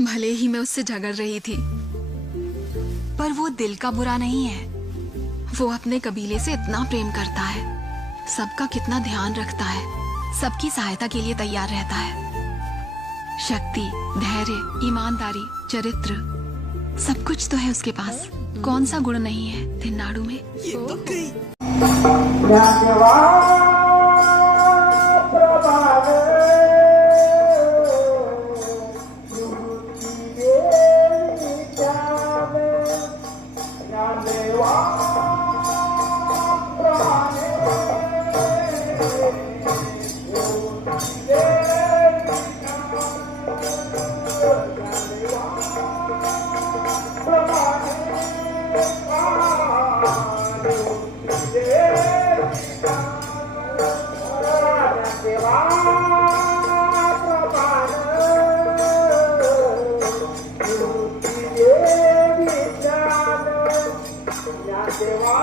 भले ही मैं उससे झगड़ रही थी पर वो दिल का बुरा नहीं है। वो अपने कबीले से इतना प्रेम करता है सबका कितना ध्यान रखता है सबकी सहायता के लिए तैयार रहता है। शक्ति धैर्य ईमानदारी चरित्र सब कुछ तो है उसके पास। कौन सा गुण नहीं है तिन्नाडु में?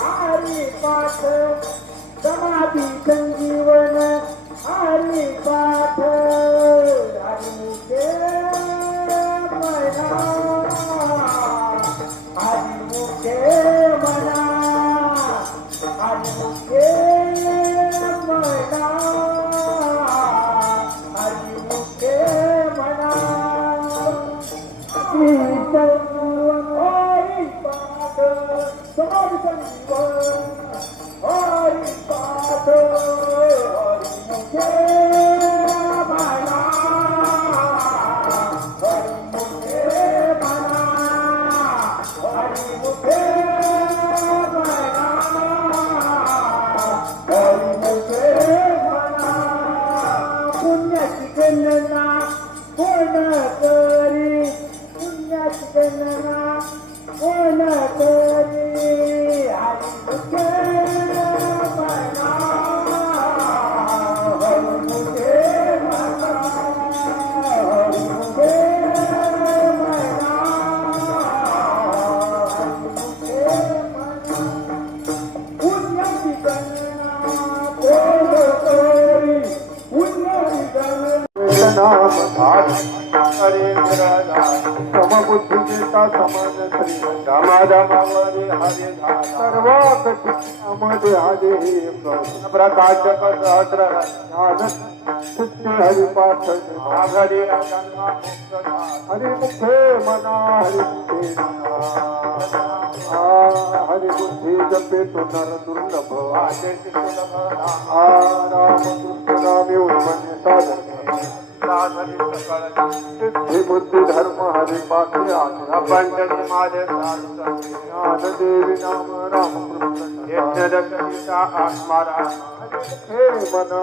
हरी पाठ समाधी संजीवन हरी पाठ हरी के मना हरी मुखे मना हरी मुखे मना. हरी मुखे मना Hari Pato, Hari Nokhe, Hari मुखे मना हरि मुखे मना हरि बुद्धि जपे तो नर दुर्लभ आ राम कृष्ण नामे उत्पन्न साधन सिद्धि बुद्धि धर्म हरि पाके आज्ञा पंडित मारे ज्ञान देवी नाम राम कृष्ण यज्ञ रक्षा आत्मा राम हे मना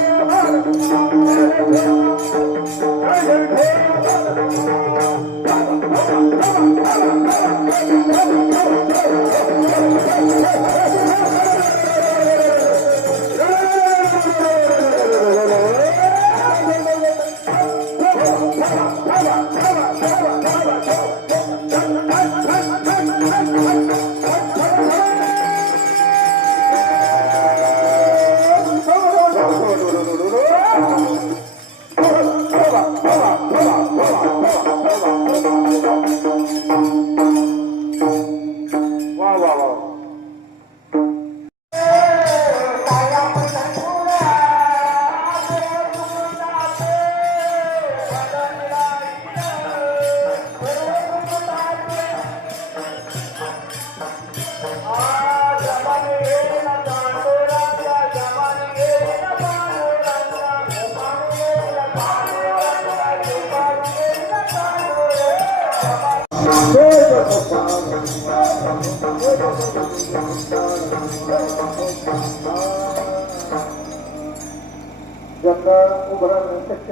ज्यांना उभं राहणं शक्य